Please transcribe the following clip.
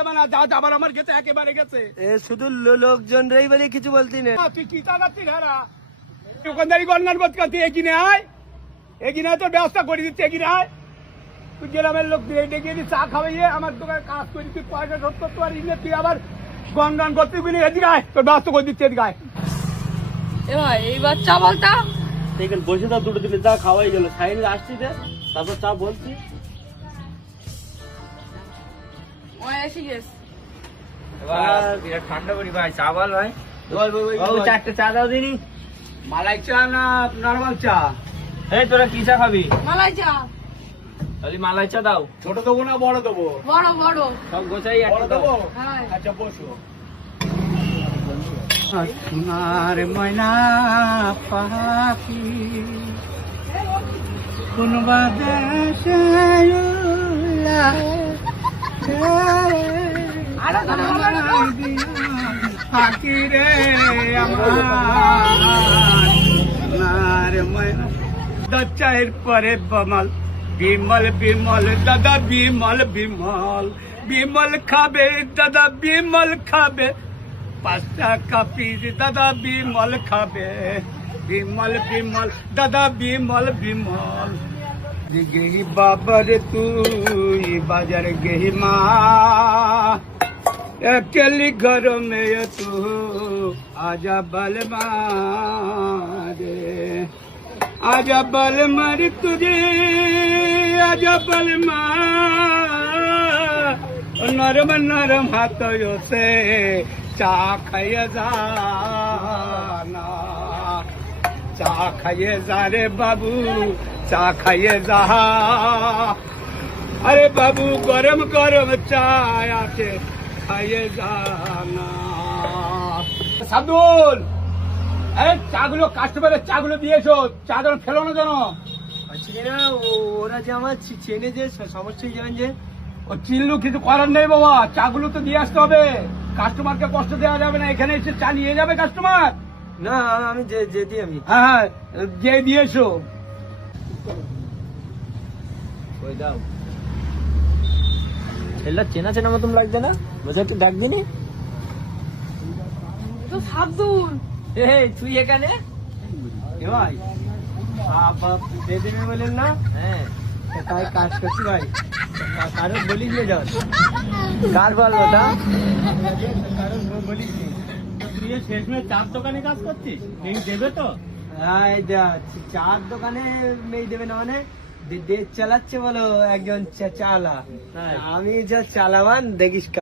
দেবে না, যা যাবার আমার গেছে একেবারে গেছে। শুধু লোকজন রেই বলে কিছু বলতি না। তুই কি চালাচ্ছিস? হ্যাঁ দোকানদারি গন্ডার বোধ করতে এগিয়ে আয়, এগিয়ে তোর ব্যবস্থা করে দিচ্ছে, এগিয়ে আয়। তুই গ্রামের লোক দিয়ে ডেকে দিয়ে চা খাওয়াইয়ে আমার দোকানে কাজ করে, তুই পয়সা শোধ করতে পারিস না, তুই আবার গন্ডান করতে এদিকে আয়, তোর ব্যবস্থা করে দিচ্ছে, এদিকে আয়। এইবার চা বলতা এখানে বসে তার দুটো দিলে চা খাওয়াই গেল, সাইনে আসছি দে, তারপর চা বলছি। ঠান্ডা করি ভাই, চা বল ভাই। চারটে চা দাও দিনি। মালাই চা না নরমাল চা? এই তোরা কি চা খাবি? মালাই চা। তাহলে মালাই চা দাও। ছোট দেবো না বড় দেবো? বড় বড়। সব গোছাই বড় একটা দেবো? দাও। হ্যাঁ। আচ্ছা বসো। সোনার ময়না পাখি কোন বাদেশে পাখি রে আমার সোনার ময়না। চায়ের পরে বমাল বিমল বিমল দাদা, বিমল বিমল বিমল খাবে দাদা, বিমল খাবে 5 টাকা পিস দাদা, বিমল খাবে। বিমল বিমল দাদা, বিমল বিমল। গেহি বাবার তুই বাজার গেহি মা, अकेली घर में तू आजा बल मारे, आजा बल मार तुझे, आजा बल मार। नरम नरम हाथों से चा खाए जाना, चा खाए जा रे बाबू, चा खाए जा। अरे बाबू गरम गरम चाय आके খাইয়ে জানা। সাবদুল, এই চাগুলো কাস্টমারের চাগুলো দিয়েছো, চা যেন ফেলো না যেন। ওরা যে আমার চেনে যে সমস্যা যাবেন যে, ও চিল্লু কিছু করার নেই বাবা, চাগুলো তো দিয়ে আসতে হবে, কাস্টমারকে কষ্ট দেওয়া যাবে না। এখানে এসে চা নিয়ে যাবে কাস্টমার। না আমি যেদি আমি হ্যাঁ যে দিয়েছো ওই দাও। ছেলেটা চেনা চেনা মতন লাগছে না, বলছে একটু ডাক দিনি। তো সাবদুল, এই তুই এখানে? এ ভাই বাপ দিয়ে দেবে বলেন না? হ্যাঁ তাই কাজ করছি ভাই, কারো বলিস না যাও। কার বলবো তা? কারো বলিস তুই শেষমেশ চার দোকানে কাজ করছিস, নেই দেবে তো? হ্যাঁ চার দোকানে মেয়ে দেবে না মানে চালাচ্ছে বলো একজন চালা, আমি যা চালাবান দেখিস।